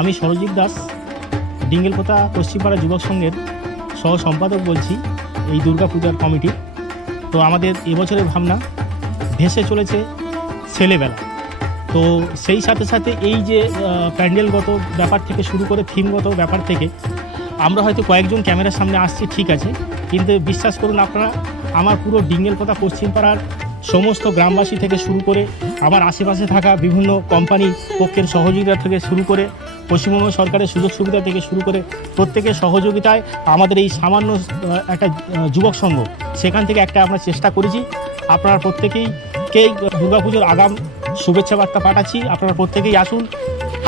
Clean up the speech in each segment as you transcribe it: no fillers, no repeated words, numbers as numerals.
আমি সরজিৎ দাস, ডিঙ্গেলপোতা পশ্চিমপাড়া যুবক সংঘের সহ সম্পাদক বলছি এই দুর্গাপূজার কমিটি। তো আমাদের এবছরের ভাবনা ভেসে চলেছে ছেলেবেলা। তো সেই সাথে সাথে এই যে প্যান্ডেলগত ব্যাপার থেকে শুরু করে থিমগত ব্যাপার থেকে আমরা হয়তো কয়েকজন ক্যামেরার সামনে আসছি, ঠিক আছে, কিন্তু বিশ্বাস করুন আপনারা, আমার পুরো ডিঙ্গেলপোতা পশ্চিমপাড়ার সমস্ত গ্রামবাসী থেকে শুরু করে আমার আশেপাশে থাকা বিভিন্ন কোম্পানি পক্ষের সহযোগিতা থেকে শুরু করে পশ্চিমবঙ্গ সরকারের সুযোগ সুবিধা থেকে শুরু করে প্রত্যেকের সহযোগিতায় আমাদের এই সামান্য একটা যুবক সংঘ, সেখান থেকে একটা আমরা চেষ্টা করেছি। আপনারা প্রত্যেকেই দুর্গাপুজোর আগাম শুভেচ্ছা বার্তা পাঠাচ্ছি। আপনারা প্রত্যেকেই আসুন,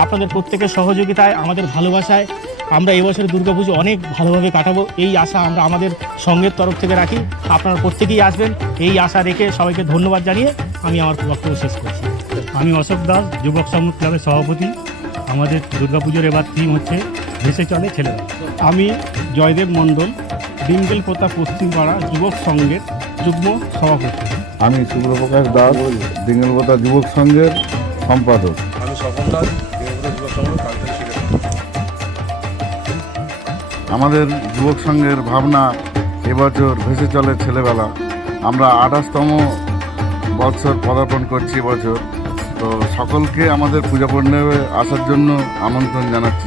আপনাদের প্রত্যেকের সহযোগিতায়, আমাদের ভালোবাসায় আমরা এবছর দুর্গাপুজো অনেক ভালোভাবে কাটাবো, এই আশা আমরা আমাদের সংঘের তরফ থেকে রাখি। আপনারা প্রত্যেকেই আসবেন, এই আশা রেখে সবাইকে ধন্যবাদ জানিয়ে আমি আমার বক্তব্য শেষ করছি। আমি অশোক দাস, যুবক সংঘ ক্লাবের সভাপতি। আমাদের দুর্গাপুজোর এবার থিম হচ্ছে ভেসে চলে ছেলেরা। আমি জয়দেব মণ্ডল, ডিঙ্গেলপোতা পশ্চিমপাড়া যুবক সংঘের যুগ্ম সভাপতি। আমি সুব্রপ্রকাশ দাস, ডিঙ্গেলপোতা যুবক সংঘের সম্পাদক। আমি স্বপন দাস, ডিঙ্গেলপোতা যুবক সংঘের কালচার সেক্রেটারি। আমাদের যুবক সংঘের ভাবনা এবছর ভেসে চলে ছেলেবেলা। আমরা 28তম বৎসর পদার্পণ করছি এবছর। তো সকলকে আমাদের পূজা পণ্ডবে আসার জন্য আমন্ত্রণ জানাচ্ছি।